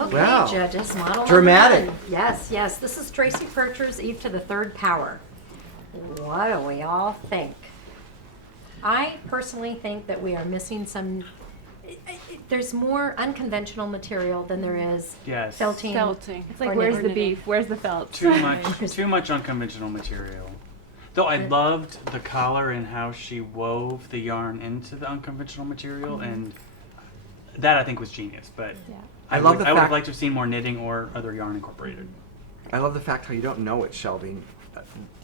Okay, Wow. judges, model Dramatic. number 1. Yes. This is Tracy Purtscher's Eve to the Third Power. What do we all think? I personally think that we are missing some. There's more unconventional material than there is felting. It's like, where's the beef? Where's the felt? Too much unconventional material. Though I loved the collar and how she wove the yarn into the unconventional material, and that I think was genius. But I would have liked to have seen more knitting or other yarn incorporated. I love the fact how you don't know it's shelving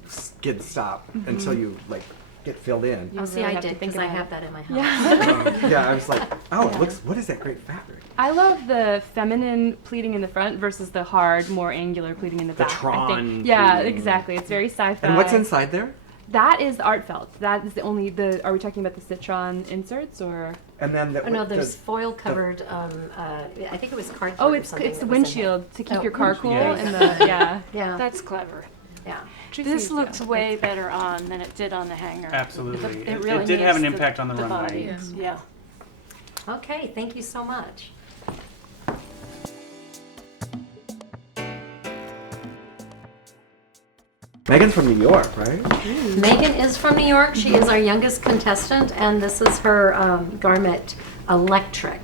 skid stop until you like get filled in. Oh, see, I did because I have that in my house. Yeah, I was like, oh, it looks. What is that great fabric? I love the feminine pleating in the front versus the hard, more angular pleating in the back. Tron. Yeah, exactly. It's very sci-fi. And what's inside there? That is the art felt. That is the only. Are we talking about the citron inserts or? And then there's foil covered. I think it was cardboard. Oh, or it's something the that was in windshield to keep your car cool. Yes. And the Yeah. That's clever. Yeah. This looks way better on than it did on the hanger. Absolutely. It really did have an needs impact on the runway. body. Yeah. Okay, thank you so much. Meghan's from New York, right? Meghan is from New York. She is our youngest contestant, and this is her garment, Electric.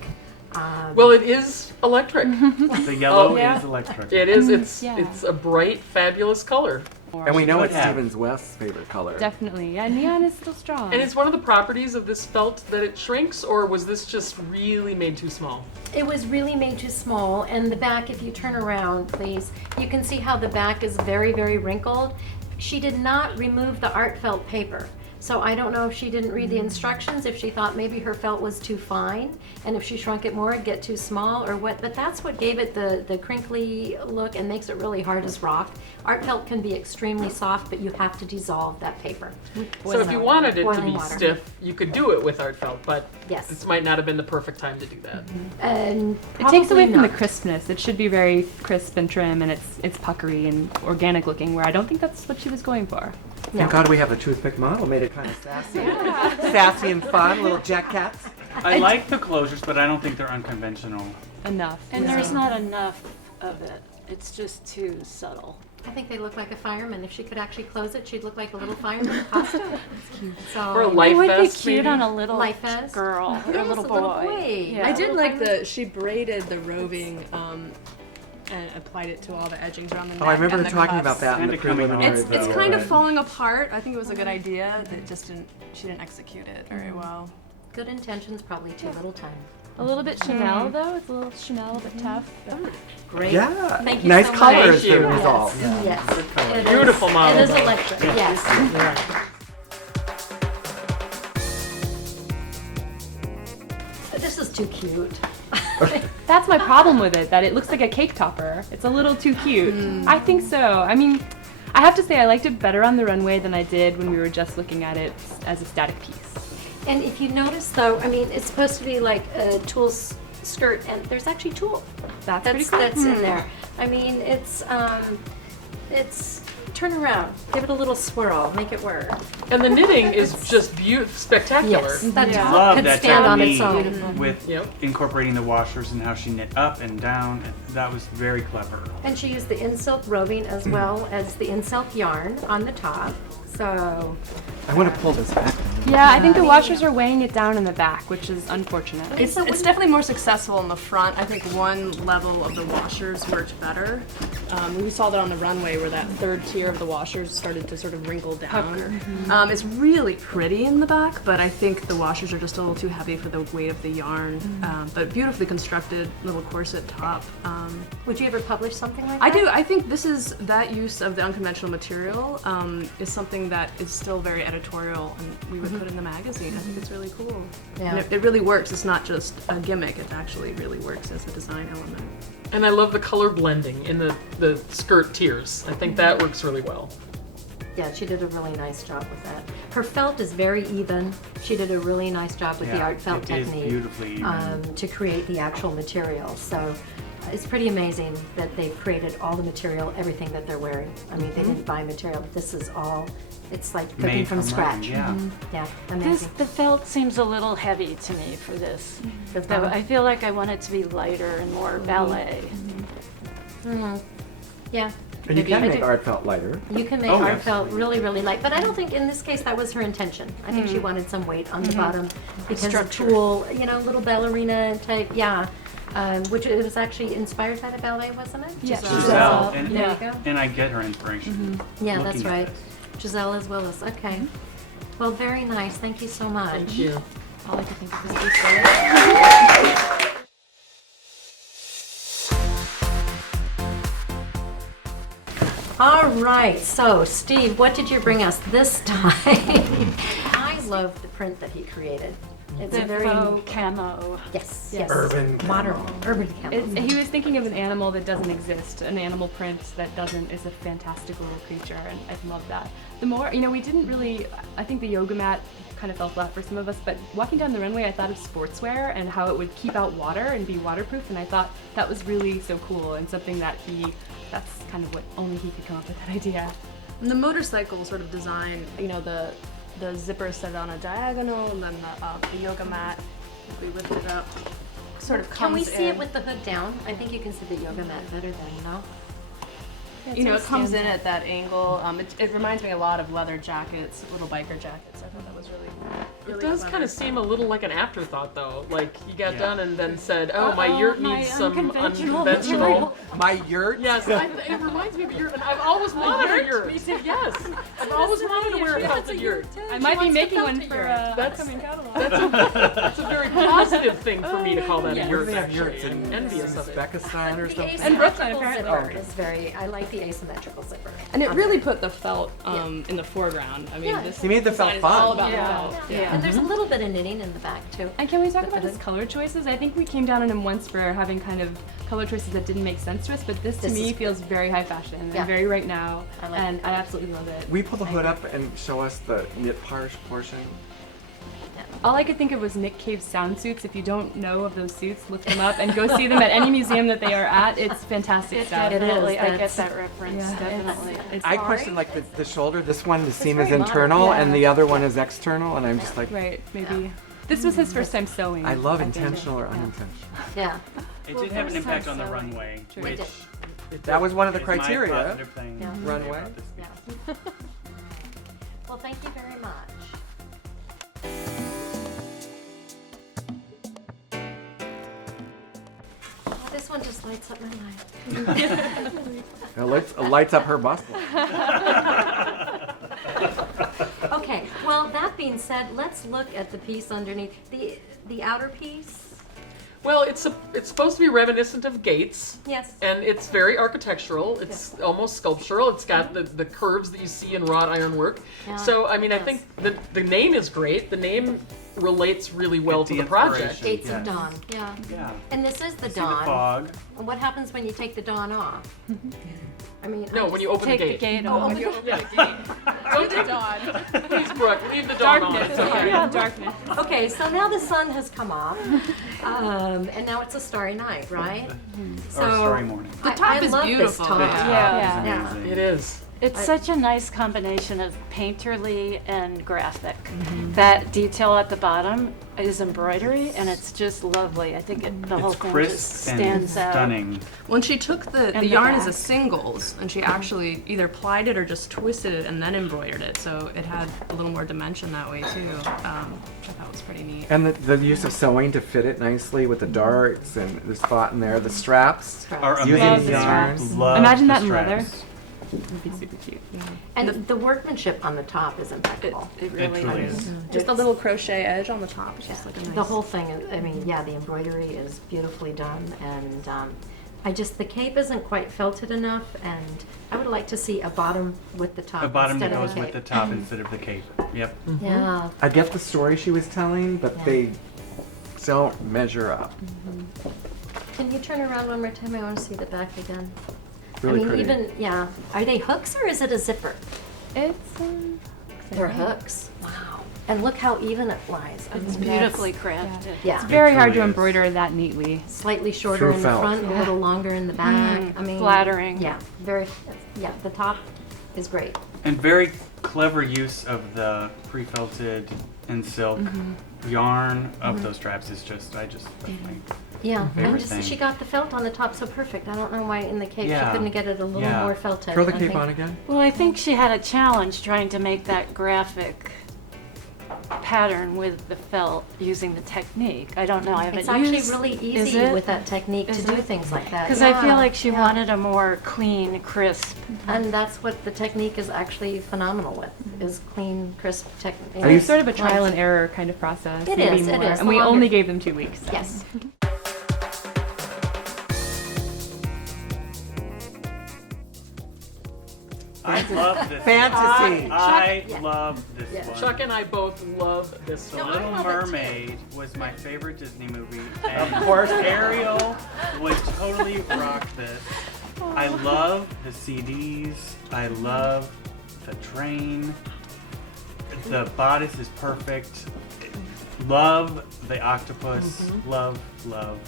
Well, it is electric. The yellow is electric. It is. It's a bright, fabulous color. And we know it's Yeah. Stephen West's favorite color. Definitely. Yeah, neon is still strong. And it's one of the properties of this felt that it shrinks, or was this just really made too small? It was really made too small, and the back, if you turn around, please, you can see how the back is very, very wrinkled. She did not remove the art felt paper. So I don't know if she didn't read the instructions, if she thought maybe her felt was too fine, and if she shrunk it more, it'd get too small or what. But that's what gave it the crinkly look and makes it really hard as rock. Art felt can be extremely soft, but you have to dissolve that paper. So if you wanted it to Boiling be water. stiff, you could do it with art felt, but Yes. this might not have been the perfect time to do that. And it takes away probably from the not. crispness. It should be very crisp and trim, and it's puckery and organic looking. Where I don't think that's what she was going for. Thank God we have a toothpick model. Made it kind of sassy. Sassy and fun, little jet cats. I like the closures, but I don't think they're unconventional. Enough. And there's not enough of it. It's just too subtle. I think they look like a fireman. If she could actually close it, she'd look like a little fireman costume. So, Or a life It would be vest, cute maybe? on a little Life vest? girl or a Yes, little boy. Yeah. I did like she braided the roving and applied it to all the edgings around the neck. Oh, I remember and her the talking cuffs. about that in the Kinda coming preliminary. on. It's video, kind of right? falling apart. I think it was a good idea. That just she didn't execute it very well. good intentions, probably too little time. A little bit Chanel though. It's a little Chanel, but tough. But Great. Yeah. Thank you Nice so much. color Thank is the you. result. Yes. It is- Beautiful model. It is electric, yes. Yeah. This is too cute. that's my problem with it. That it looks like a cake topper. It's a little too cute. I think so. I mean, I have to say I liked it better on the runway than I did when we were just looking at it as a static piece. And if you notice though, I mean, it's supposed to be like a tulle skirt, and there's actually tulle. That's pretty cool. That's in there. I mean, it's turn around, give it a little swirl, make it work. And the knitting is just spectacular. Yes, that top Love could that stand on its technique own. with Yep. incorporating the washers and how she knit up and down. That was very clever. And she used the in-silk roving as well as the in-silk yarn on the top. So I want to pull this back. Yeah, I think the washers are weighing it down in the back, which is unfortunate. It's definitely more successful in the front. I think one level of the washers worked better. We saw that on the runway where that third tier of the washers started to sort of wrinkle down. It's really pretty in the back, but I think the washers are just a little too heavy for the weight of the yarn. But beautifully constructed little corset top. would you ever publish something like I that? do. I think that use of the unconventional material is something that is still very editorial, and we would put in the magazine. I think it's really cool. Yeah. And it really works. It's not just a gimmick. It actually really works as a design element. And I love the color blending in the skirt tiers. I think that works really well. Yeah, she did a really nice job with that. Her felt is very even. She did a really nice job with the art felt it is technique beautifully even. to create the actual material. So it's pretty amazing that they've created all the material, everything that they're wearing. I mean, they didn't buy material, but this is all, it's like cooking Made from from scratch. Yeah. Yeah, This, amazing. the felt seems a little heavy to me for this. The Though felt? I feel like I want it to be lighter and more ballet. Yeah. And you Maybe. can I make do- art felt lighter. You can make Oh, art felt absolutely. really, really light, but I don't think in this case that was her intention. I think she wanted some weight on the bottom because of Structure. tulle, you know, little ballerina type, yeah. Which it was actually inspired by the ballet, wasn't it? Yeah. Giselle. And, There you go. and I get her inspiration. Yeah, looking that's at right. this. Giselle as Willis. Okay. Well, very nice. Thank you so much. Thank you. All I could think of was Giselle. All right. So, Steve, what did you bring us this time? I love the print that he created. It's The a very faux camo. yes, Yes. yes, Urban modern, camo. urban camo. He was thinking of an animal that doesn't exist, an animal print that doesn't, is a fantastical creature, and I love that. The more, we didn't really, I think the yoga mat kind of fell flat for some of us, but walking down the runway, I thought of sportswear and how it would keep out water and be waterproof, and I thought that was really so cool and something that that's kind of what only he could come up with that idea. And the motorcycle sort of design, the zipper set on a diagonal, and then the yoga mat, if we lift it up, sort of Can we comes see in. it with the hood down? I think you can see the yoga mat better than, no? It comes in at that angle. It reminds me a lot of leather jackets, little biker jackets. I thought that was really It does clever. kind of seem a little like an afterthought, though. Like you got Yeah. done and then said, "Oh, my yurt my needs some unconventional unconventional." My yurt? Yes, it reminds me of a yurt, and I've always wanted a yurt. Me too. Yes, I've always wanted to wear a felted yurt. I might be making one for That's- upcoming catalog. That's a very positive thing for me to call that a Yes. yurt. We have Actually, yurts in I'm envious of it. Uzbekistan or The something. And Brooklyn, asymmetrical apparently. zipper is very, I like the asymmetrical zipper. And it really put the felt in the foreground. I mean, Yeah. this He made the design felt is all fun. about Yeah. the felt. Yeah. And there's a little bit of knitting in the back too. And can we talk With about the his hood. color choices? I think we came down on him once for having kind of color choices that didn't make sense to us, but this to This me is feels very high fashion Yeah. and very right now, I like and it. I absolutely love it. We pull the hood up and show us the knit portion. All I could think of was Nick Cave's sound suits. If you don't know of those suits, look them up and go see them at any museum that they are at. It's fantastic stuff. Definitely, I get that's- that reference. Yeah, Definitely. It's I question like the shoulder. This one, the seam is very modern. internal, Yeah. and the other one is external, and I'm just like, right, maybe. This was his first time sewing. I love think. intentional or Yeah. unintentional. Yeah. It Well, did have an first impact time on the sewing. runway, True. which It That was one of the is my criteria. positive thing Yeah. Runway. about this piece. Yeah. Well, thank you very much. Well, this one just lights up my life. It lights up her bustle. Okay, well, that being said, let's look at the piece underneath. The outer piece? Well, it's supposed to be reminiscent of gates. Yes. And it's very architectural. It's almost sculptural. It's got the curves that you see in wrought iron work. Yeah, So, I mean, I yes. think the name is great. The name relates really well It's to the the project. inspiration. Gates of Yes. Dawn, yeah. Yeah. And this is the See the dawn. fog. And what happens when you take the dawn off? I mean, No, when you open Take the the gate. gate Oh, off. open the Don't take Dawn. Please, Brooke, leave the dawn on. Darkness. It's okay. Yeah, darkness. Okay, so now the sun has come off, and now it's a starry night, right? Or Starry Morning. The top I is love beautiful. This top. The top Yeah. is Yeah. amazing. It is. It's such a nice combination of painterly and graphic. That detail at the bottom is embroidery, and it's just lovely. I think the whole It's thing just crisp and stands out. stunning. When she took the And the yarn as a back. singles, and she actually either plied it or just twisted it and then embroidered it, so it had a little more dimension that way too, which I thought was pretty neat. And the use of sewing to fit it nicely with the darts and the spot in there, the straps. Are Using amazing. yarn. Love Imagine the that in leather. straps. It'd be super cute. And the workmanship on the top is impeccable. It It really truly is. is. Just a little crochet edge on the top. It's just like a nice. The whole thing, I mean, yeah, the embroidery is beautifully done, and the cape isn't quite felted enough, and I would like to see a bottom with the top The bottom that instead of goes the with cape. the top instead of the cape. Yep. Yeah. I get the story she was telling, but Yeah. they don't measure up. Can you turn around one more time? I want to see the back again. Really I mean, pretty. even, yeah. Are they hooks or is it a zipper? It's They're hooks. Wow. And look how even it lies. I It's mean, beautifully that's- crafted. Yeah. It's very hard to truly is. embroider that neatly. Slightly shorter True in the felt. front, a little longer in the back. I mean, Flattering. Yeah, very. Yeah, the top is great. And very clever use of the pre-felted and silk yarn of those straps is just, that's my Yeah, favorite and just thing. she got the felt on the top so perfect. I don't know why in the cape Yeah. she couldn't get it a little Yeah. more felted. Throw the I cape think. on again. Well, I think she had a challenge trying to make that graphic pattern with the felt using the technique. I don't know. I haven't It's actually used- really is easy it? with that technique Is to do it? things like that. Because I feel Yeah, like she yeah. wanted a more clean, crisp. And that's what the technique is actually phenomenal with, is clean, crisp technique. Are you It's sort of a trial and error kind of process. It maybe is, it more. is. And we The only longer- gave them 2 weeks. So. Yes. I love this. Fantasy. I Yeah. love this Yeah. one. Chuck and I both love this The one. I Little love it too. Mermaid was my favorite Disney movie, and of course Ariel would totally rock this. I love the CDs. I love the train. The bodice is perfect. Love the octopus. Love, love,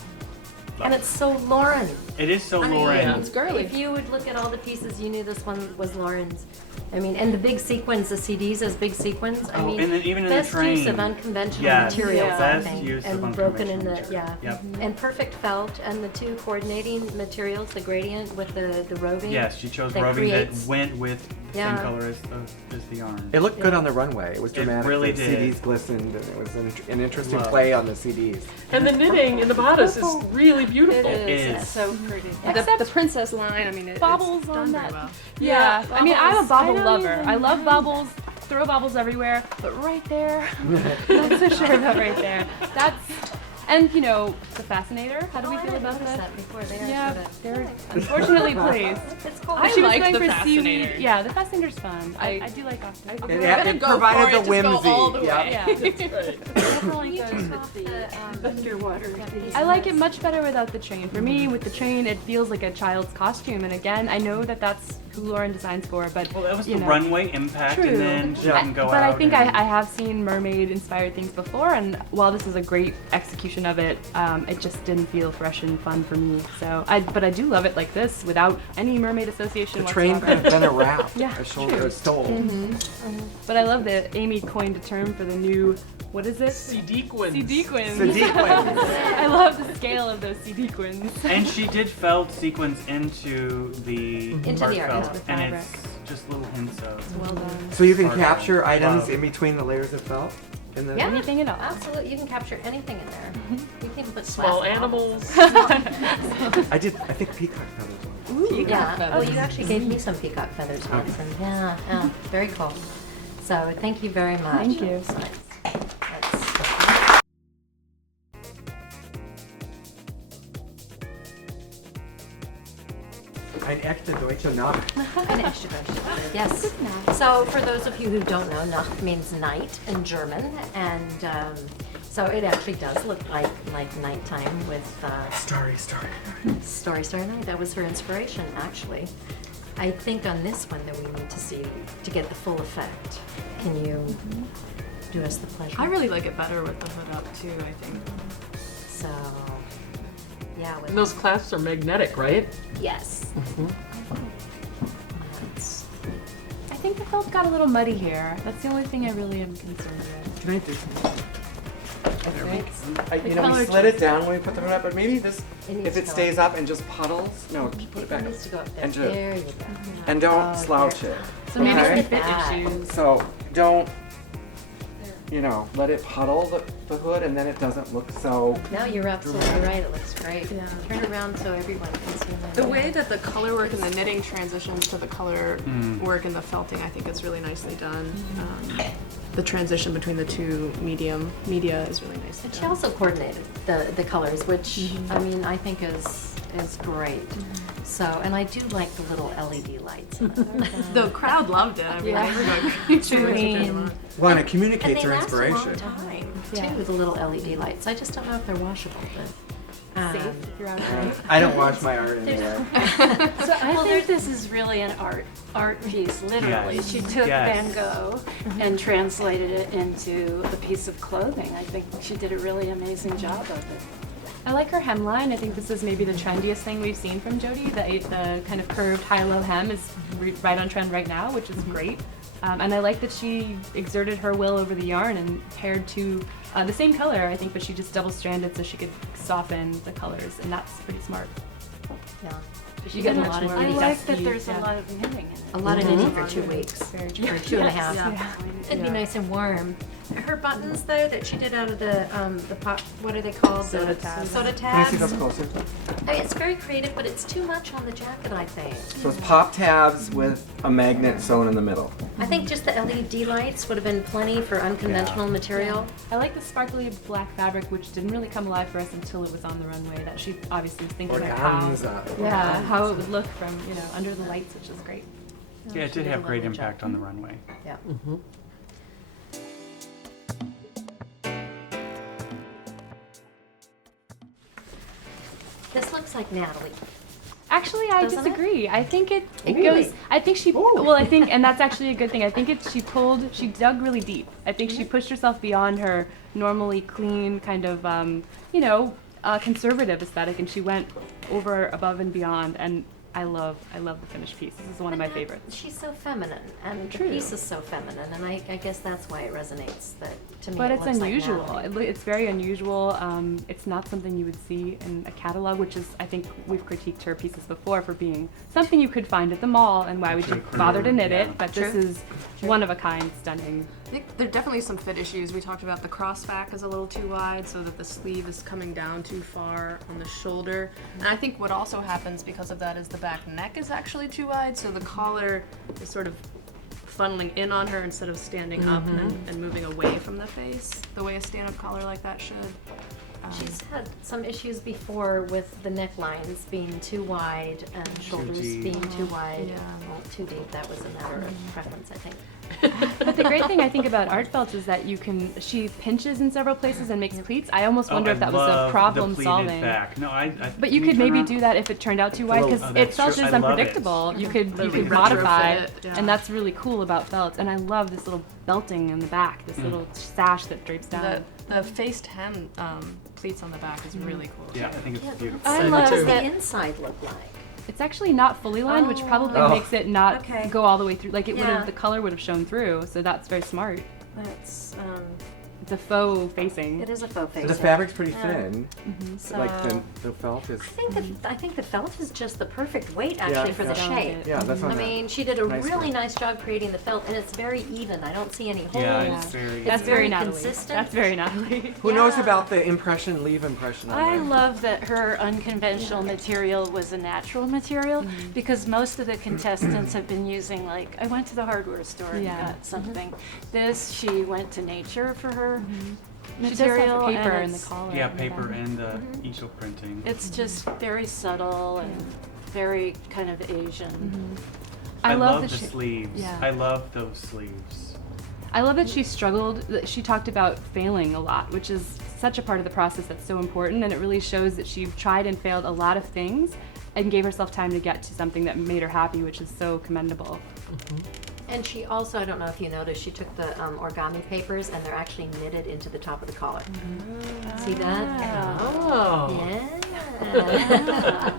love. And it's so Lauren. It is so I mean, Lauren. It's girly. If you would look at all the pieces, you knew this one was Lauren's. I mean, and the big sequins, the CDs as big sequins. I Oh, mean, and then even in the best use of train. unconventional Yes, materials, yeah. I best think, use of and broken in the unconventional yeah, material. Yep. and perfect felt, and the two coordinating materials, the gradient with the roving. Yes, she chose that roving that creates- went with the Yeah. same color as the yarn. It looked good on the runway. It was dramatic. really the did. CDs glistened, and it was an interesting Love. play on the CDs. And the knitting in the bodice is really beautiful. It is. is. It's so pretty. The princess line, I mean, Baubles it's on done that. very well. Yeah, I mean, I'm a Baubles. bauble I don't lover. even I love mind. baubles. Throw baubles everywhere, but right there, not so sure about right there. That's, and you know, the fascinator. How do we Oh, I feel didn't about notice that? before there. Yeah, should've- they're unfortunately placed. It's cool. But she was like going the for fascinator. seaweed. Yeah, the fascinator's fun. I do like octopus. It, gonna it go provided for it, the just whimsy. go all the yeah. way. Yeah. Definitely You goes took with off the the, underwater. I like it much better without the train. For me, with the train, it feels like a child's costume. And again, I know that that's who Lauren designs for, but Well, that was you the know. runway impact, True. and then she Yeah. can go But out. I think and- I have seen mermaid-inspired things before, and while this is a great execution of it, it just didn't feel fresh and fun for me. So, but I do love it like this, without any mermaid association The train whatsoever. could have been a wrap. Yeah, a shoulder, true. a stole. But I love that Amy coined a term for the new, what is it? Sequins. Sequins. Sequins. I love the scale of those sequins. And she did felt sequins into the Into the art, felt, yeah, the and fabric. it's just little hints of. Well done. So you can Art. capture items Wow. in between the layers of felt? In the Yeah. Anything at all. Absolutely, you can capture anything in there. You can put Small glass animals. I think peacock feathers. Ooh. Yeah. Well, you actually gave me some peacock feathers once, and yeah, very cool. So thank you very much. Thank you. So let's- Ein echte deutsche Nacht. Yes. So for those of you who don't know, Nacht means night in German, and so it actually does look like nighttime with Starry. Story Night. That was her inspiration, actually. I think on this one that we need to see to get the full effect. Can you do us the pleasure? I really like it better with the hood up too, I think. So, yeah. With And those clasps are magnetic, right? yes. Let's- I think the felt got a little muddy here. That's the only thing I really am concerned with. Can I do something? You know, color we slid it down when we put the hood up, but maybe this, It needs if to it go stays up. up and just puddles, no, put it back It up. needs to go up there. And There you go. And don't Oh, slouch there. it. So maybe Okay. it's the fit That. issues. So don't, let it puddle the hood, and then it doesn't look so. No, you're absolutely right. It looks great. Yeah. Turn around so everyone can see that. The way that the color work and the knitting transitions to the color Mm. work and the felting, I think it's really nicely done. The transition between the two media is really nicely And she done. also coordinated the colors, which I mean I think is great. So, and I do like the little LED lights. The crowd loved it. I mean, Yeah. everybody turned them on. Well, and it And communicates they her last a long inspiration. time Yeah. too, the little LED lights. I just don't know if they're washable, but Safe if you're out there. I don't wash my art anywhere. So I think this is really an art piece, literally. Yes. She took Yes. Van Gogh and translated it into a piece of clothing. I think she did a really amazing job of it. I like her hemline. I think this is maybe the trendiest thing we've seen from Jodie. The kind of curved high-low hem is right on trend right now, which is great. And I like that she exerted her will over the yarn and paired two the same color, I think, but she just double-stranded so she could soften the colors, and that's pretty smart. Yeah. You get a lot of I really like dusty, that there's yeah. a lot of knitting in it. A lot of knitting for 2 weeks. Very true. Or 2.5. Yeah. It'd be nice and warm. Her buttons, though, that she did out of the pop, what are they called? Soda The tabs. Soda Can I see tabs. those closer? I mean, it's very creative, but it's too much on the jacket, I think. So it's pop tabs with a magnet sewn in the middle. I think just the LED lights would have been plenty for unconventional material. I like the sparkly black fabric, which didn't really come alive for us until it was on the runway. That she obviously was thinking about how it would look from under the lights, which is great. Yeah, it She did have a great lovely job. impact on the runway. Yeah. This looks like Natalie. Actually, I Doesn't it? disagree. I think it Really? goes. I think she. Well, I think, and that's actually a good thing. I think she dug really deep. I think she pushed herself beyond her normally clean kind of, conservative aesthetic, and she went over, above, and beyond. And I love the finished piece. This is one of my favorites. She's so feminine, and True. the piece is so feminine, and I guess that's why it resonates. That to me, But it it's looks like unusual. Natalie. It's very unusual. It's not something you would see in a catalog, which is, I think, we've critiqued her pieces before for being something you could find at the mall, and why would you bother to knit it? But this is one of a kind, stunning. I think there are definitely some fit issues. We talked about the cross back is a little too wide, so that the sleeve is coming down too far on the shoulder. And I think what also happens because of that is the back neck is actually too wide, so the collar is sort of funneling in on her instead of standing up and moving away from the face, the way a stand-up collar like that should. She's had some issues before with the necklines being too wide and shoulders deep. being too wide. Yeah. Well, too deep. That was a matter of preference, I think. But the great thing I think about art felt is that she pinches in several places and makes pleats. I almost wonder if that was a problem solving. Back. No, I But you could maybe do that if it turned out too wide, because Oh, it that's felt true. just I love it. unpredictable. You could Retrofit modify, it, yeah. and that's really cool about felt. And I love this little belting in the back, this little sash that drapes down. The faced hem pleats on the back is really cool. Yeah, I think it's beautiful. I So love what does that. the inside look like? It's actually not fully lined, which probably Oh. makes it not Okay. go all the way through. Like it would Yeah. have, the color would have shown through. So that's very smart. It's It's a faux facing. it is a faux face. So the fabric's pretty Yeah. thin. So Like the felt is. I think the felt is just the perfect weight actually for the yeah. shape. Yeah, that's on I that. mean, she did a Nice really work. nice job creating the felt, and it's very even. I don't see any holes. Yeah, it's very. It's That's very very Natalie. consistent. That's very Natalie. Who knows Yeah. about the leave impression on I there? love that her unconventional material was a natural material, because most of the contestants have been using, like, I went to the hardware store and Yeah. got something. This, she went to nature for her She does have material. the paper and in the it's- collar. Yeah, and paper the- and the easel printing. It's just very subtle and very kind of Asian. I love the that she. sleeves. yeah. I love those sleeves. I love that she struggled. That she talked about failing a lot, which is such a part of the process that's so important, and it really shows that she tried and failed a lot of things, and gave herself time to get to something that made her happy, which is so commendable. And she also, I don't know if you noticed, she took the origami papers and they're actually knitted into the top of the collar. See that? Oh. Yeah.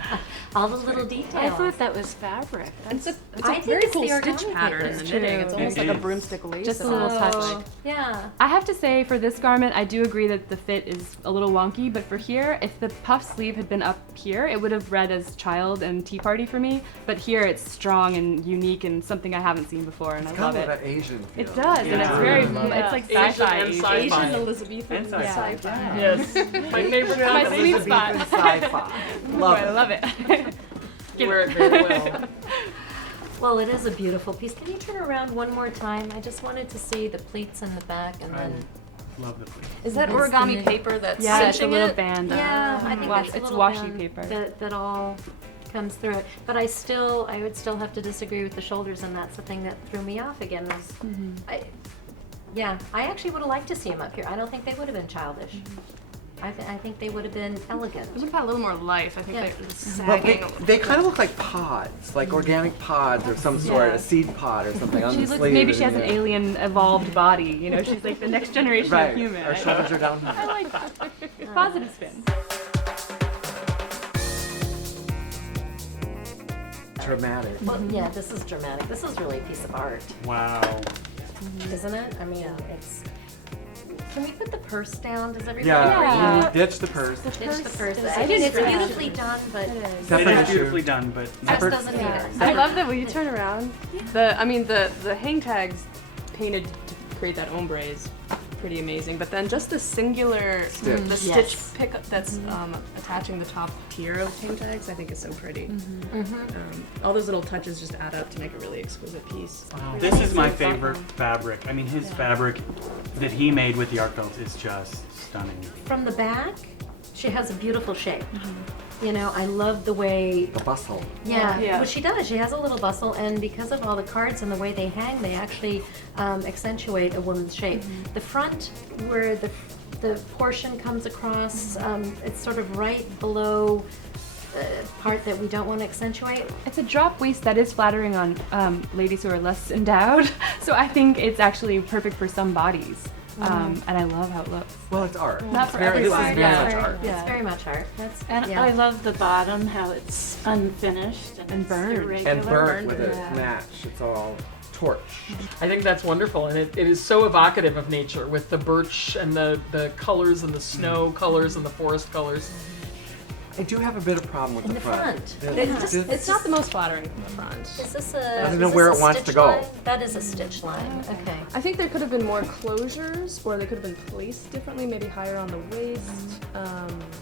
All the little details. I thought that was fabric. It's a I think very it's cool the stitch origami pattern in paper. the It's knitting. true. It's almost It like a is. broomstick lace. Just a little touch. Yeah. I have to say, for this garment, I do agree that the fit is a little wonky, but for here, if the puff sleeve had been up here, it would have read as child and tea party for me, but here it's strong and unique and something I haven't seen before, and I It's love kind of it. that Asian feel. It does, and it's Yeah. very, Yeah. it's like Asian sci-fi. and sci-fi. Asian Elizabethan. And sci-fi. Yeah. Yes. My favorite My kind. sweet spot. Elizabethan sci-fi. Love I it. love it. Wear it very well. Well, it is a beautiful piece. Can you turn around one more time? I just wanted to see the pleats in the back and I then. love the pleats. Is that It's origami the- paper that's Yeah, it's a cinching little it? band. Yeah, I think Wash- that's a it's little washi band paper. that all comes through it. But I would still have to disagree with the shoulders, and that's the thing that threw me off again. Was I actually would have liked to see him up here. I don't think they would have been childish. I think they would have been elegant. It would have had a little more life. I think Yeah. they was Well, sagging. they kind of look like pods, like organic pods of some sort, Yeah. a seed pod or something on She the looks, sleeve. maybe she has and an yeah. alien evolved body. You know, she's like the next generation Right. of human. Our shoulders are down I here. like that. Positive spin. Dramatic. Well, yeah, this is dramatic. This is really a piece of art, Wow. isn't it? I mean, it's. Can we put the purse down? Does everybody Yeah, agree? ditch the purse. Ditch the purse. I I mean, it's think beautifully done, but It Separate is issue. beautifully done, but just doesn't need it. I love that when you turn around, the hang tags painted to create that ombre is pretty amazing. But then just the singular, Stitch. the Yes. stitch pickup that's attaching the top tier of hang tags, I think is so pretty. All those little touches just add up to make a really exquisite piece. this is my favorite fabric. I mean, his fabric that he made with the art felt is just stunning. From the back, she has a beautiful shape. You know, I love the way. The bustle. Yeah, Yeah. well, she does. She has a little bustle, and because of all the cards and the way they hang, they actually accentuate a woman's shape. The front, where the portion comes across, it's sort of right below the part that we don't want to accentuate. It's a drop waist that is flattering on ladies who are less endowed. So I think it's actually perfect for some bodies. And I love how it looks. Well, it's art. Not for This is everyone, very yeah. much art. It's very much art. That's And yeah. I love the bottom, how it's unfinished and, And it's burned. irregular. And burnt with a Yeah. match. It's all torch. I think that's wonderful, and it is so evocative of nature with the birch and the colors and the snow colors and the forest colors. I do have a bit of problem with In the the front. This- Yeah. It's not the most flattering from the front. Is this a? Doesn't is know this where a it wants to stitch go. line? That is a stitch line. Okay. I think there could have been more closures, or they could have been placed differently, maybe higher on the waist.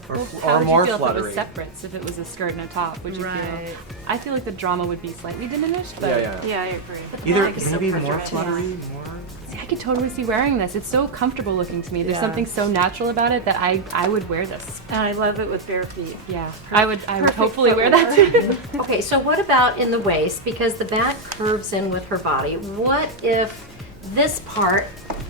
Or, How or would more you feel fluttery. if it was separate? If it was a skirt and a top, would you Right. feel? I feel like the drama would be slightly diminished, but Yeah, yeah. Yeah, I agree. But the Either back is so maybe more projected. fluttery, more. see, I could totally see wearing this. It's so comfortable looking to me. There's Yeah. something so natural about it that I would wear this. And I love it with bare feet. Yeah, I would Perfect hopefully wear that too. Okay, so what about in the waist? Because the back curves in with her body. What if this part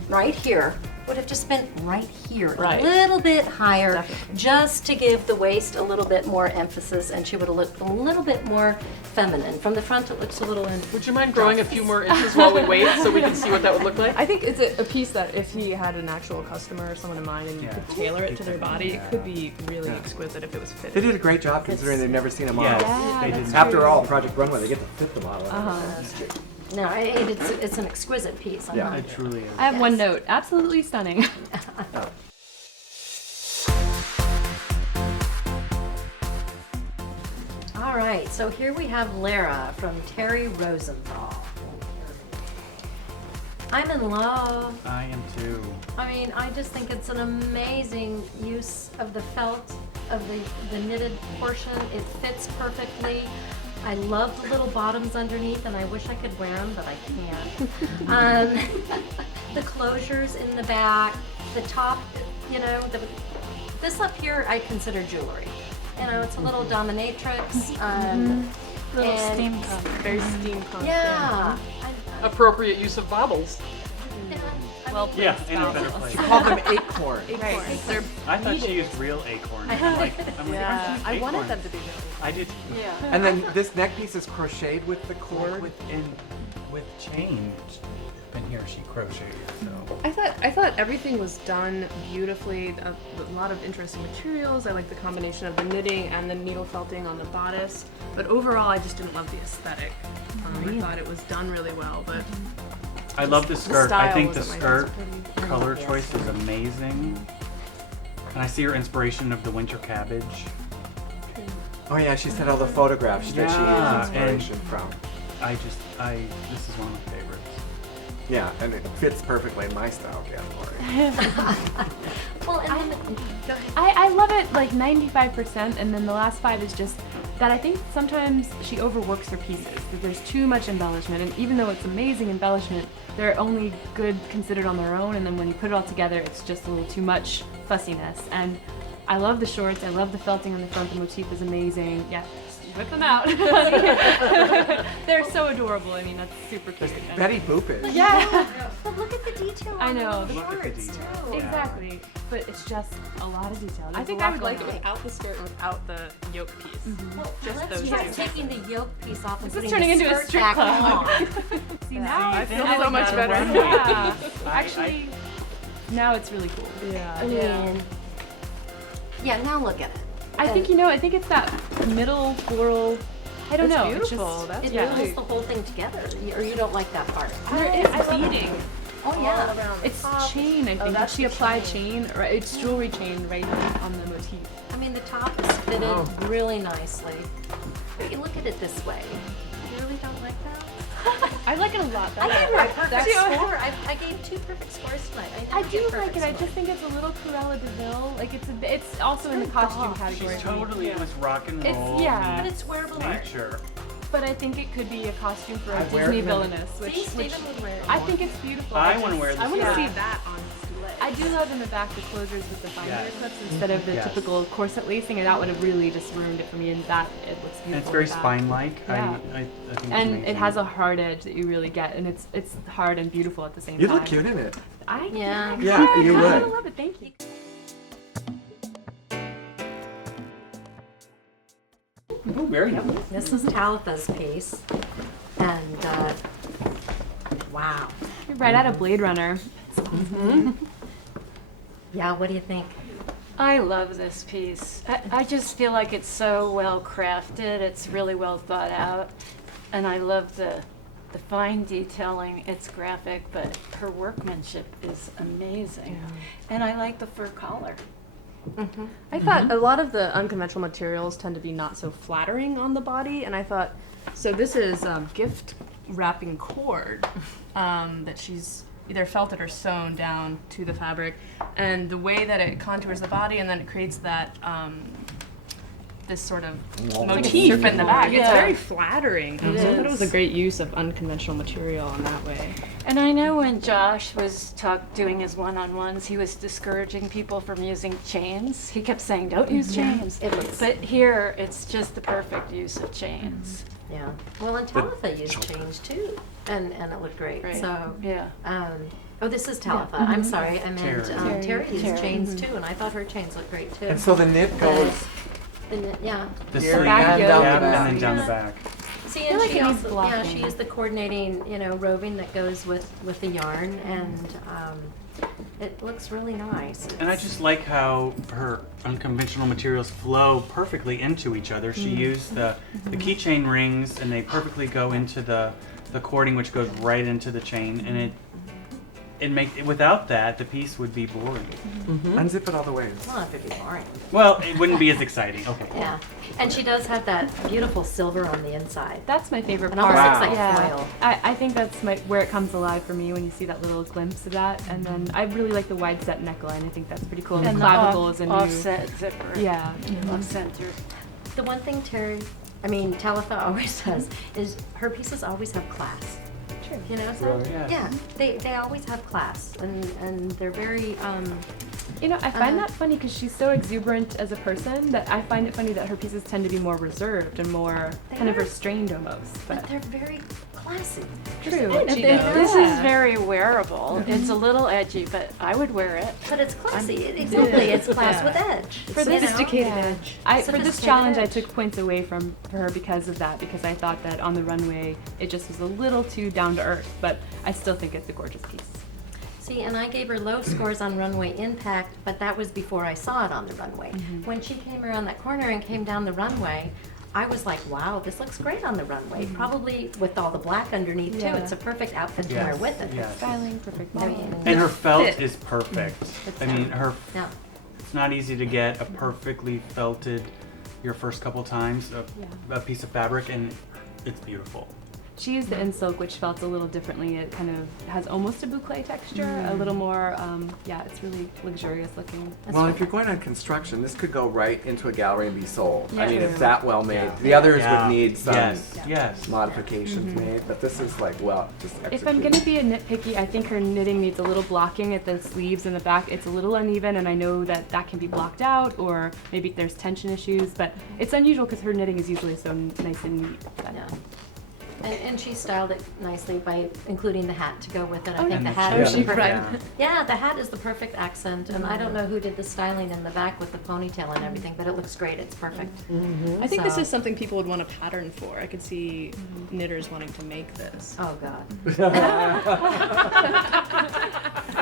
right here would have just been right here, Right. a little bit higher, Definitely. just to give the waist a little bit more emphasis, and she would have looked a little bit more feminine. From the front, it looks a little. Would you mind growing a few more inches while we wait so we can see what that would look like? I think it's a piece that if he had an actual customer or someone in mind and you Yeah. could tailor it to their body, it could be really Yeah. exquisite if it was They fitted. did a great job considering they've never seen a model. Yes, they that's did. After all, Project Runway, they get to fit the model. No, it's an exquisite piece. I'm Yeah. not- It truly is. I have one Yes. note. Absolutely stunning. All right, so here we have Lara from Terri Rosenthal. I'm in love. I am too. I mean, I just think it's an amazing use of the felt of the knitted portion. It fits perfectly. I love the little bottoms underneath, and I wish I could wear them, but I can't. The closures in the back, the top, you know, this up here I consider jewelry. You know, it's a little dominatrix. Little and- steampunk. Very steampunk. Yeah. Appropriate use of bobbles. Well, Yeah, in a better place. Call them acorns. Acorns. They're I thought she used real acorns. I'm like, yeah. aren't I these wanted acorns? them to be really. I did. Yeah. And then this neck piece is crocheted with the cord. With chain. And here she crocheted. So. I thought everything was done beautifully. A lot of interesting materials. I like the combination of the knitting and the needle felting on the bodice. But overall, I just didn't love the aesthetic. I thought it was done really well, but I love the skirt. I style think the wasn't my skirt favorite. color choice is amazing. And I see her inspiration of the winter cabbage. Oh yeah, she said all the photographs that she Yeah, used inspiration from. This is one of my favorites. Yeah, and it fits perfectly in my style category. Well, and then, go ahead. I love it like 95%, and then the last 5 is just that I think sometimes she overworks her pieces, that there's too much embellishment, and even though it's amazing embellishment, they're only good considered on their own, and then when you put it all together, it's just a little too much fussiness. And I love the shorts, I love the felting on the front, the motif is amazing. Yeah, whip them out. They're so adorable. I mean, that's super cute. And- Betty Boop is. Yeah. But look at the detail I on know. the Look at the shorts, detail. too. Exactly. But it's just a lot of detail. I There's think a lot I would like it going on. without the skirt and without the yoke piece. Well, Just let's those try two. taking the yoke piece off and This is putting turning the into a skirt strip back club. on. See, now I feel so like much that. better. Yeah. I- Actually, now it's really cool. Yeah. I mean, yeah, now look at it. I think I think it's that middle floral. I don't That's know. It's beautiful. just, That's It yeah. pulls the whole thing together, or you don't like that part. It's beading. Oh, yeah. It's chain, I think. She applied chain, or it's jewelry chain right on the motif. I mean, the top is fitted really nicely. But you look at it this way. You really don't like that? I like it a lot I better. gave her a perfect too. score. I gave 2 perfect scores tonight. I think do get like perfect it. I just scores. think it's a little Cruella de Vil. Like it's also in the costume category. She's totally, it was rock and It's- roll. yeah. But it's wearable art. nature. But I think it could be a costume for a I'd wear Disney it in- villainess, which Stephen would wear it. I think it's beautiful. I just- want to wear this. I want to Yeah. see that on display. I do love in the back the closures with the binder Yes. clips instead of the Yes. typical corset lacing, and that would have really just ruined it for me. And that it looks beautiful. And it's very in the back. spine-like. Yeah. I think it's And amazing. it has a hard edge that you really get, and it's hard and beautiful at the same You time. look cute in it. Yeah. Yeah, you I would. love it. Thank you. Oh, very nice. This is Talitha's piece. And, wow. You're right out of Blade Runner. Yeah, what do you think? I love this piece. I just feel like it's so well crafted. It's really well thought out. And I love the fine detailing. It's graphic, but her workmanship is amazing. And I like the fur collar. I thought a lot of the unconventional materials tend to be not so flattering on the body, and I thought, so this is gift wrapping cord that she's either felted or sewn down to the fabric, and the way that it contours the body and then it creates that this sort of motif in the back. It's Yeah. very flattering. So I thought it was a is. great use of unconventional material in that way. And I know when Josh was doing his one-on-ones, he was discouraging people from using chains. He kept saying, "Don't use chains." It looks, But here, it's just the perfect use of chains. yeah. Well, and Talitha used chains too, and it looked great. Right. So, Yeah. oh, this is Talitha. I'm sorry, I meant Terri. Terri used Terri. chains too, and I thought her chains looked great too. And so the knit goes Yeah. The Here sleeve back and yoke. down the and back. then down the back. See, and like she it needs also, yeah, blocking. she used the coordinating, roving that goes with the yarn, and it looks really nice. And I just like how her unconventional materials flow perfectly into each other. She used the keychain rings, and they perfectly go into the cording, which goes right into the chain, and without that, the piece would be boring. Unzip it all the way. It's not if it'd be boring. Well, it wouldn't be as exciting. Okay. Yeah, and she does have that beautiful silver on the inside. That's my favorite It part. almost looks like yeah. foil. I think that's where it comes alive for me when you see that little glimpse of that. And then I really like the wide set neckline. I think that's pretty cool. And the clavicle is a new. offset zipper. Yeah. Off center. The one thing Talitha always does is her pieces always have class. True. So Really? yeah, they always have class, and they're very I find that funny because she's so exuberant as a person that I find it funny that her pieces tend to be more reserved and more They kind of are. restrained almost. but But they're very classy. true. edgy, though. This is very wearable. It's a little edgy, but I would wear it. But it's classy. Exactly, it's class with edge. For this Sophisticated yeah. edge. For this Sophisticated challenge, I edge. took points away from her because of that, because I thought that on the runway it just was a little too down to earth. But I still think it's a gorgeous piece. See, and I gave her low scores on runway impact, but that was before I saw it on the runway. When she came around that corner and came down the runway, I was like, wow, this looks great on the runway. Probably with all the black underneath Yeah. too. It's a perfect outfit to Yes, wear with it. yes. Styling, perfect. I mean, And her felt Fit. is perfect. I mean, yeah. it's not easy to get a perfectly felted your first couple times a piece of fabric, and it's beautiful. She used the in silk, which felt a little differently. It kind of has almost a boucle texture, a little more, it's really luxurious looking. Well, if you're going on construction, this could go right into a gallery and be sold. I Yeah. mean, it's True. that well made. Yeah. The others Yeah. would need some Yes. modifications made, but this is like, well, just executed. If I'm going to be a nitpicky, I think her knitting needs a little blocking at the sleeves and the back. It's a little uneven, and I know that that can be blocked out, or maybe there's tension issues, but it's unusual because her knitting is usually so nice and neat. But Yeah. And she styled it nicely by including the hat to go with it. I think And the the hat chain. is the She perfect. cried. Yeah, the hat is the perfect accent, and I don't know who did the styling in the back with the ponytail and everything, but it looks great. It's perfect. I think this So- is something people would want a pattern for. I could see knitters wanting to make this. Oh God.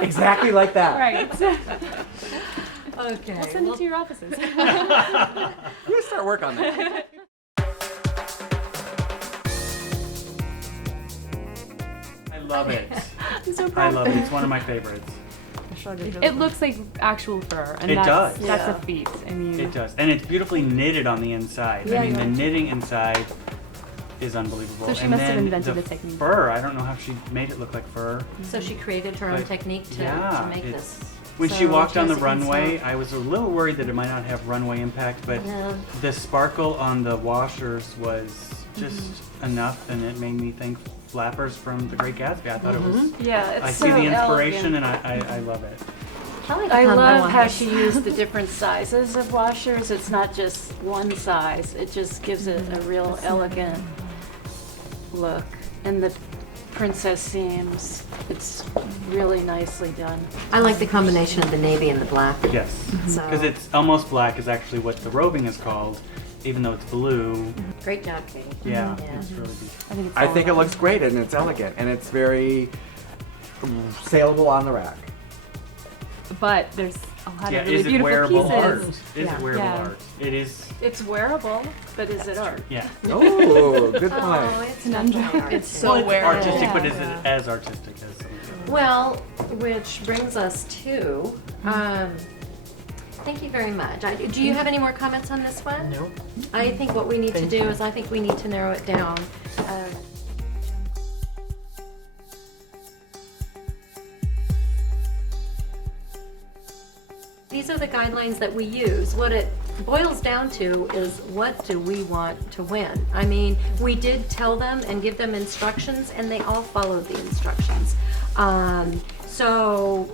Exactly like that. right. Okay. We'll send it to your offices. We're gonna start work on that. I love it. I'm so I proud. love it. It's one of my favorites. It looks like actual fur, and It that's, does. that's Yeah. a feat. I mean, It does. And it's beautifully knitted on the inside. Yeah, I mean, yeah. the knitting inside is unbelievable. So she and must have then invented the the technique. fur, I don't know how she made it look like fur. So she created her own But technique to yeah, make it's- this. When she So walked down the Jessica and runway, Sam- I was a little worried that it might not have runway impact, but Yeah. the sparkle on the washers was just enough, and it made me think flappers from The Great Gatsby. I thought it was. Yeah, it's I so see the inspiration, elegant. and I love it. I love want how this. she used the different sizes of washers. It's not just one size. It just gives it a real elegant look. And the princess seams, it's really nicely done. I like the combination of the navy and the black. Yes, So because it's almost black is actually what the roving is called, even though it's blue. great job, Katie. Yeah, Yeah. it's really beautiful. I think it's I all think it around. looks great and it's elegant and it's very saleable on the rack. But there's a lot Yeah, of really is it beautiful wearable pieces. art? Is Yeah. it wearable Yeah. art? It is. It's wearable, but is it art? Yeah. Oh, good Oh, point. it's Conundrum. definitely art. It's too. so It's wearable. artistic, but is Yeah. it as artistic as something? Well, which brings us to, thank you very much. Do you have any more comments on this one? No. I think what we need to Thank do you. is I think we need to narrow it down. These are the guidelines that we use. What it boils down to is what do we want to win? I mean, we did tell them and give them instructions and they all followed the instructions. So,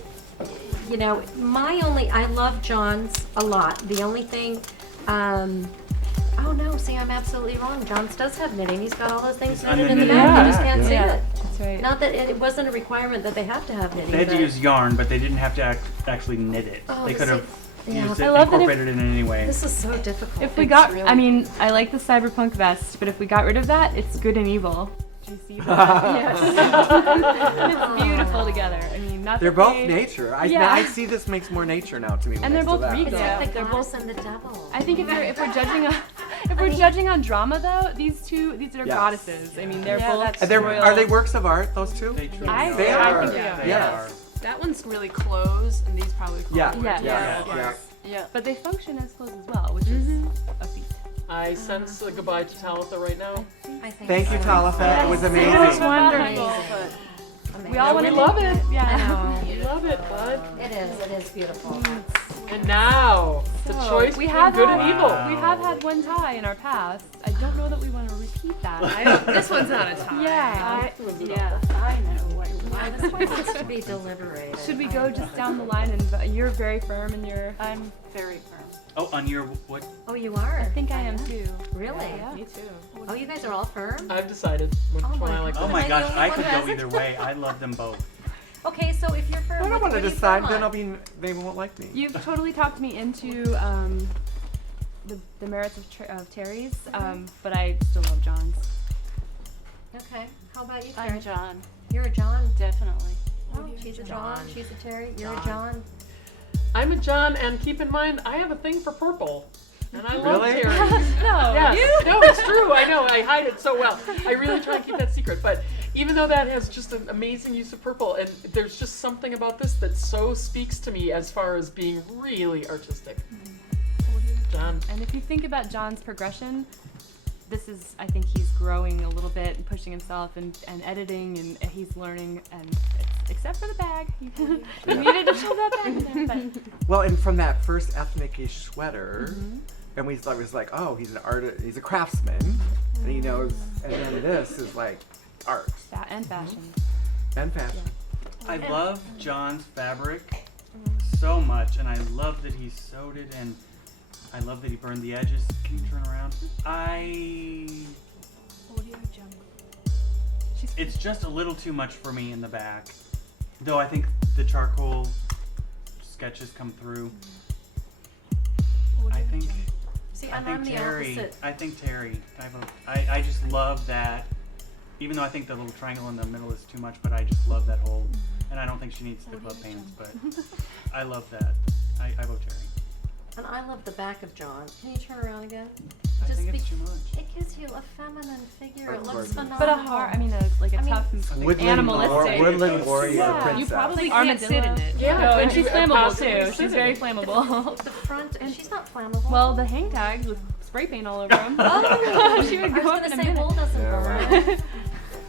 you know, I love John's a lot. The only thing, oh no, see, I'm absolutely wrong. John's does have knitting. He's got all those things It's on knitted the in the knitting back. You back, just can't see yeah. it. That's right. Not that it wasn't a requirement that they have to have knitting. They had to but- use yarn, but they didn't have to actually knit it. Oh, They this could have is- yeah. used I it, love that if- incorporated it in any way. This is so difficult. If we It's got, really- I mean, I like the cyberpunk vest, but if we got rid of that, it's good and evil. Do you see that? It's beautiful together. I mean, not They're that both they- nature. Yeah. I see this makes more nature now to me. when And they're next to both that. regal. It's like the They're goddess and the devil. I think if we're judging on judging on drama though, these are Yes. goddesses. I mean, they're Yeah, both. that's And they're, royal. are they works of art, those two? They truly I- are. They are. think they are. They Yes. are. That one's really clothes, and these probably Yeah. clothes. Yeah. Yeah. Yeah. Yeah. Yeah. But they function as clothes as well, which is a feat. I sense a goodbye to Talitha right now. I think Thank you, so. Talitha. It was It was amazing. wonderful. Amazing. We all want We to love it. I Yeah. know. We love it, bud. It is beautiful. And now, the So, choice we between have good had, and evil. Wow. We have had one tie in our past. I don't know that we want to repeat that. This one's not a tie. Yeah. Yeah, I know what Wow, this one has to be deliberated. Should we go just down the line and you're very firm and you're. I'm very firm. Oh, on your what? Oh, you are? I think I am too. Really? Yeah. Me too. Oh, you guys are all firm? I've decided which Oh one my I like. God. Oh Am my I the gosh, only I one could who go hasn't? either way. I love them both. Okay, so if you're firm, I don't what want to do you decide, firm then on? they won't like me. You've totally talked me into the merits of Terry's, but I still love John's. Okay, how about you, I'm Terri? John, You're a John. definitely. Oh, she's a John. She's a Terry. You're a John. I'm a John, and keep in mind, I have a thing for purple. And I love Really? Terry. No, Yes. No, it's true. I know. I hide it so well. I really try and keep that secret. But even though that has just an amazing use of purple, and there's just something about this that so speaks to me as far as being really artistic. John. And if you think about John's progression, this is, I think he's growing a little bit and pushing himself and editing and he's learning and except for the bag. You needed to show that bag in there, but Well, and from that first ethnic-ish sweater, and we thought it was like, oh, he's an artist, he's a craftsman, and he knows, and then this is like art and fashion. and fashion. I love John's fabric so much, and I love that he sewed it, and I love that he burned the edges. Can you turn around? It's just a little too much for me in the back. Though I think the charcoal sketches come through. I think See, I and think I'm the Terri. opposite. I think Terri. I just love that. Even though I think the little triangle in the middle is too much, but I just love that whole. And I don't think she needs the club pants, but I love that. I vote Terri. And I love the back of John. Can you turn around again? I think it's too much. It gives you a feminine figure. It looks Gorgeous. phenomenal. But a heart, I mean, a tough, Woodland animalistic. warrior Yeah. princess. You probably Can't armadillo. sit in it. Yeah, No, and and she's you flammable possibly too. sit She's in very it. flammable. The front, and she's not flammable. Well, the hang tags with spray paint all over them. Oh, she would I go was up in gonna a say wool minute. doesn't burn.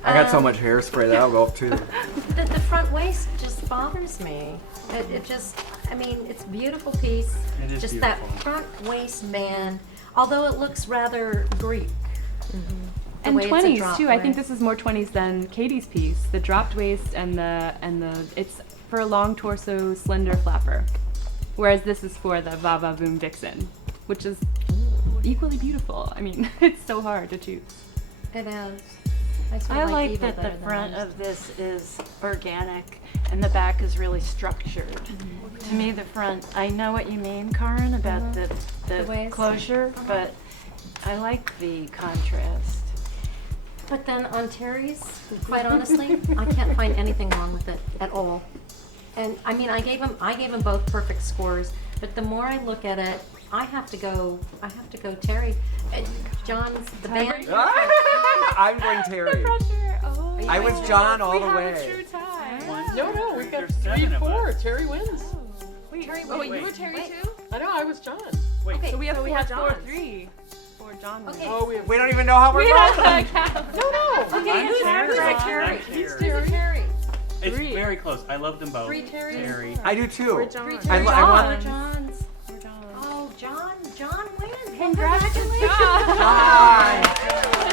I got so much hairspray that'll go up too. The front waist just bothers me. It just, I mean, it's a beautiful piece. It is just beautiful. that front waistband, although it looks rather Greek. The And way it's a 20s drop too. I think waist. this is more 20s than Katie's piece. The dropped waist and the it's for a long torso, slender flapper, whereas this is for the Va Va Voom Vixen, which is equally beautiful. I mean, it's so hard to choose. It is. sort I of like Eva that the better than front most. of this is organic and the back is really structured. To me, the front, I know what you mean, Karin, about the waist. closure, but I like the contrast. But then on Terry's, quite honestly, I can't find anything wrong with it at all. And I mean, I gave them both perfect scores. But the more I look at it, I have to go Terry. John's the band. I'm going Terry. Oh, I was John all we the have way. a true tie. No, we've got There's 7 of 3-4. us. Terry wins. Terry, Oh, wait, wait, you were Terry too? I know, I was John. Wait, Okay, So we have so 4-3 for John. Okay. Oh, we have. We don't even know how we're We voting. have a count. No. Okay, I'm who's Terry. Terry? I'm Who's Terry. Terry? It's 3. very close. I love them both. 3 Terrys? Terry. I do too. We're John. 3 I Terrys. lo- I want- Four Johns. For John. Oh, John wins. Congratulations. Congratulations. Bye.